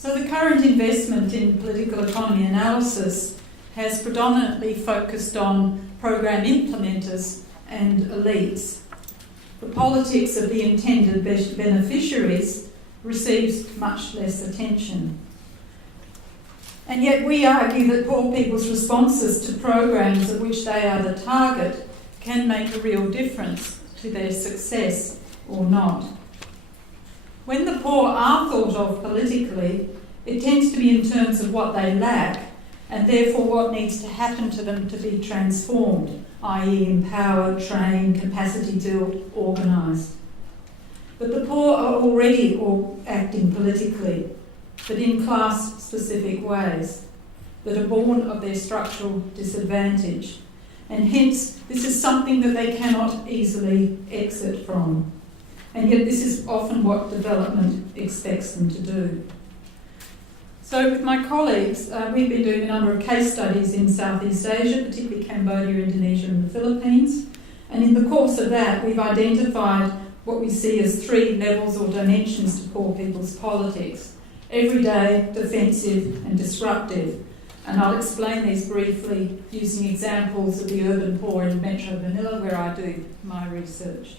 So the current investment in political economy analysis has predominantly focused on program implementers and elites. The politics of the intended beneficiaries receives much less attention. And yet we argue that poor people's responses to programs of which they are the target can make a real difference to their success or not. When the poor are thought of politically, it tends to be in terms of what they lack and therefore what needs to happen to them to be transformed, i.e. empowered, trained, capacity built, organised. But the poor are already acting politically, but in class-specific ways that are born of their structural disadvantage, and hence this is something that they cannot easily exit from. And yet this is often what development expects them to do. So with my colleagues, we've been doing a number of case studies in Southeast Asia, particularly Cambodia, Indonesia and the Philippines. And in the course of that, we've identified what we see as 3 levels or dimensions to poor people's politics: everyday, defensive and disruptive. And I'll explain these briefly using examples of the urban poor in Metro Manila, where I do my research.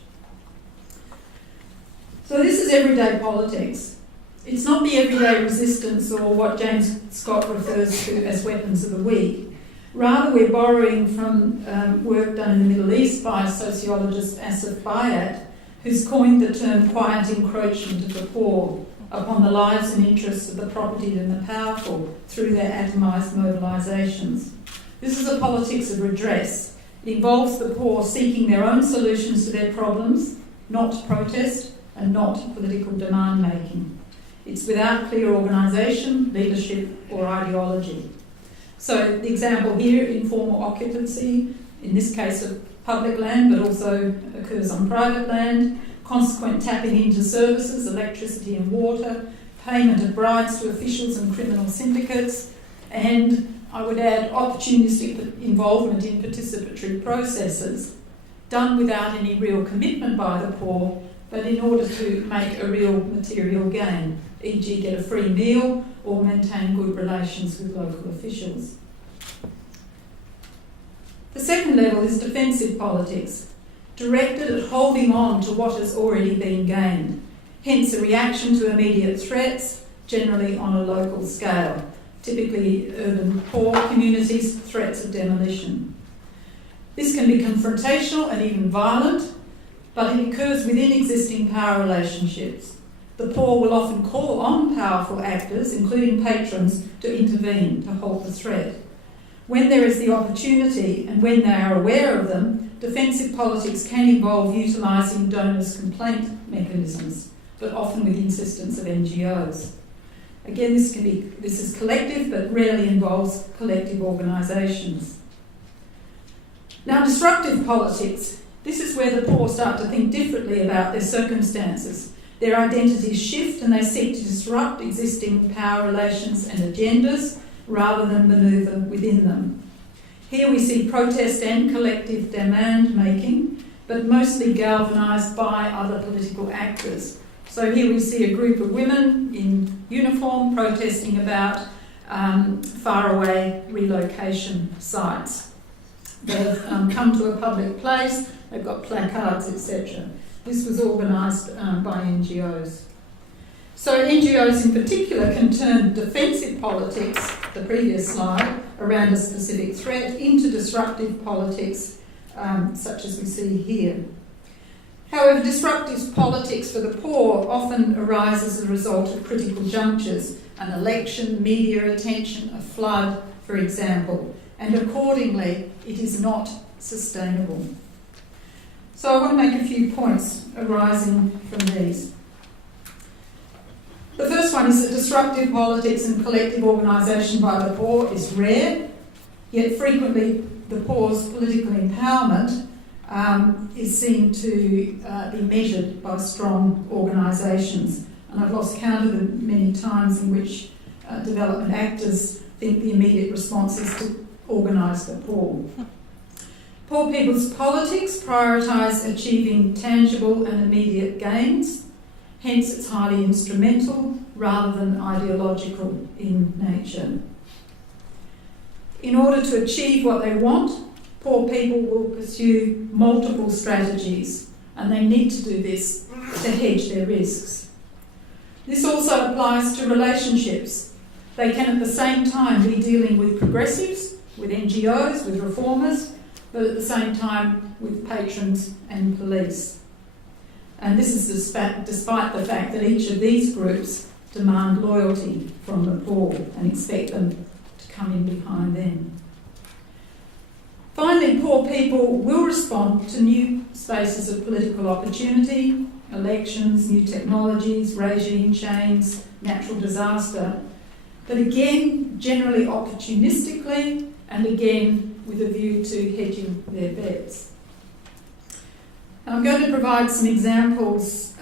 So this is everyday politics. It's not the everyday resistance or what James Scott refers to as weapons of the weak. Rather, we're borrowing from work done in the Middle East by sociologist Asif Bayat, who's coined the term quiet encroachment of the poor upon the lives and interests of the propertied and the powerful through their atomised mobilisations. This is a politics of redress. It involves the poor seeking their own solutions to their problems, not protest and not political demand making. It's without clear organisation, leadership or ideology. So the example here, informal occupancy, in this case of public land but also occurs on private land, consequent tapping into services, electricity and water, payment of bribes to officials and criminal syndicates, and I would add opportunistic involvement in participatory processes done without any real commitment by the poor, but in order to make a real material gain, e.g. get a free meal or maintain good relations with local officials. The second level is defensive politics, directed at holding on to what has already been gained, hence a reaction to immediate threats, generally on a local scale, typically urban poor communities, threats of demolition. This can be confrontational and even violent, but it occurs within existing power relationships. The poor will often call on powerful actors, including patrons, to intervene, to halt the threat. When there is the opportunity and when they are aware of them, defensive politics can involve utilising donors' complaint mechanisms, but often with insistence of NGOs. Again, this is collective, but rarely involves collective organisations. Now, disruptive politics. This is where the poor start to think differently about their circumstances. Their identities shift and they seek to disrupt existing power relations and agendas rather than manoeuvre within them. Here we see protest and collective demand making, but mostly galvanised by other political actors. So here we see a group of women in uniform protesting about faraway relocation sites. They've come to a public place, they've got placards, etc. This was organised by NGOs. So NGOs in particular can turn defensive politics, the previous slide, around a specific threat into disruptive politics, such as we see here. However, disruptive politics for the poor often arises as a result of critical junctures, an election, media attention, a flood, for example, and accordingly it is not sustainable. So I want to make a few points arising from these. The first one is that disruptive politics and collective organisation by the poor is rare, yet frequently the poor's political empowerment is seen to be measured by strong organisations. And I've lost count of the many times in which development actors think the immediate response is to organise the poor. Poor people's politics prioritise achieving tangible and immediate gains, Hence, it's highly instrumental rather than ideological in nature. In order to achieve what they want, poor people will pursue multiple strategies, and they need to do this to hedge their risks. This also applies to relationships. They can at the same time be dealing with progressives, with NGOs, with reformers, but at the same time with patrons and police. And this is despite the fact that each of these groups demand loyalty from the poor and expect them to come in behind them. Finally, poor people will respond to new spaces of political opportunity, elections, new technologies, regime change, natural disaster, but again, generally opportunistically, and again with a view to hedging their bets. And I'm going to provide some examples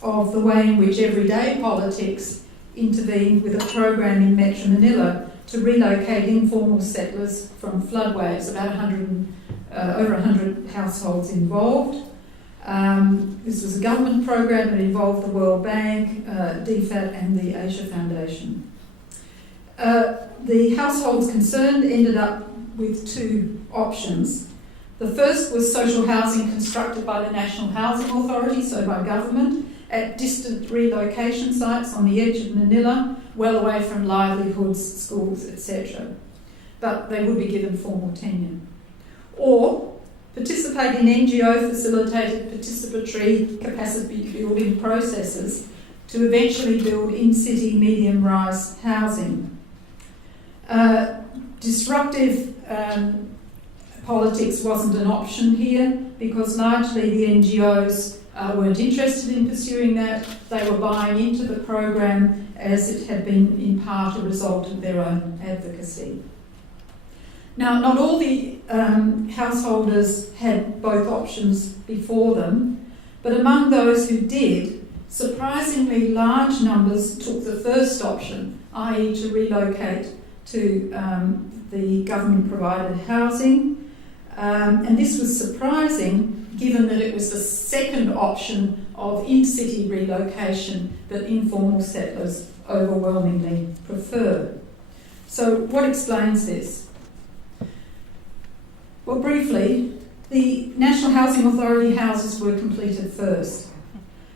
of the way in which everyday politics intervened with a program in Metro Manila to relocate informal settlers from floodwaves, over 100 households involved. This was a government program that involved the World Bank, DFAT and the Asia Foundation. The households concerned ended up with two options. The first was social housing constructed by the National Housing Authority, so by government, at distant relocation sites on the edge of Manila, well away from livelihoods, schools, etc. But they would be given formal tenure. Or participate in NGO-facilitated participatory capacity building processes to eventually build in-city medium-rise housing. Disruptive politics wasn't an option here because largely the NGOs weren't interested in pursuing that. They were buying into the program as it had been in part a result of their own advocacy. Now, not all the householders had both options before them, but among those who did, surprisingly large numbers took the first option, i.e. to relocate to the government-provided housing. And this was surprising given that it was the second option of in-city relocation that informal settlers overwhelmingly prefer. So what explains this? Well, briefly, the National Housing Authority houses were completed first.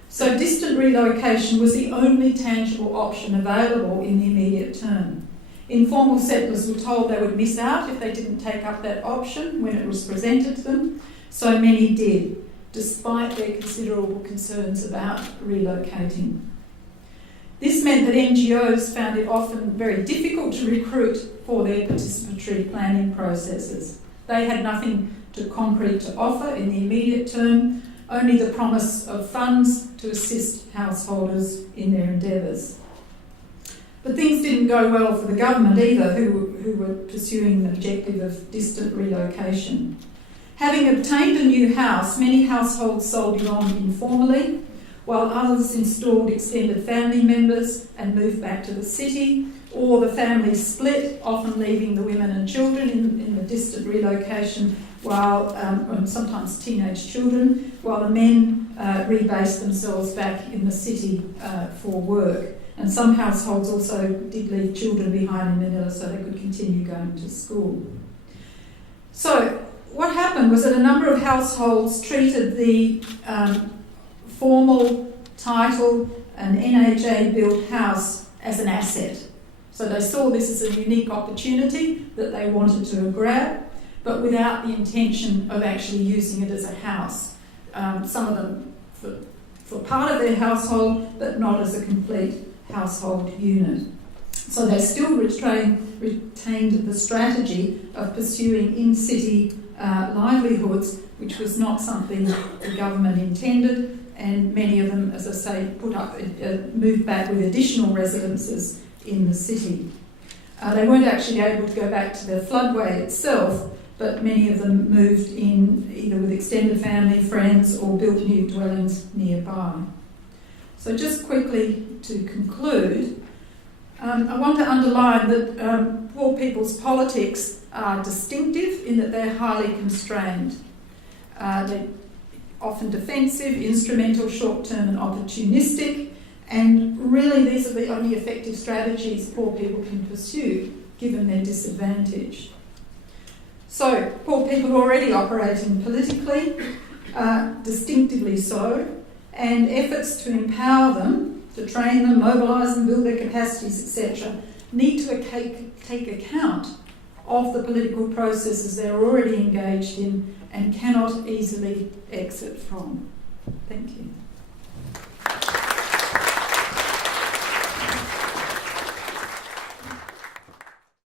So distant relocation was the only tangible option available in the immediate term. Informal settlers were told they would miss out if they didn't take up that option when it was presented to them, so many did, despite their considerable concerns about relocating. This meant that NGOs found it often very difficult to recruit for their participatory planning processes. They had nothing concrete to offer in the immediate term, only the promise of funds to assist householders in their endeavours. But things didn't go well for the government either, who were pursuing the objective of distant relocation. Having obtained a new house, many households sold it on informally, while others installed extended family members and moved back to the city, or the family split, often leaving the women and children in the distant relocation, while and sometimes teenage children, while the men rebased themselves back in the city for work. And some households also did leave children behind in Manila so they could continue going to school. So what happened was that a number of households treated the formal title, an NHA-built house, as an asset. So they saw this as a unique opportunity that they wanted to grab, but without the intention of actually using it as a house. Some of them for part of their household, but not as a complete household unit. So they still retained the strategy of pursuing in-city livelihoods, which was not something the government intended, and many of them, as I say, moved back with additional residences in the city. They weren't actually able to go back to the floodway itself, but many of them moved in either with extended family, friends, or built new dwellings nearby. So just quickly to conclude, I want to underline that poor people's politics are distinctive in that they're highly constrained. They often defensive, instrumental, short-term and opportunistic, and really these are the only effective strategies poor people can pursue given their disadvantage. So, poor people are already operating politically, distinctively so, and efforts to empower them, to train them, mobilise them, build their capacities, etc., need to take account of the political processes they're already engaged in and cannot easily exit from. Thank you.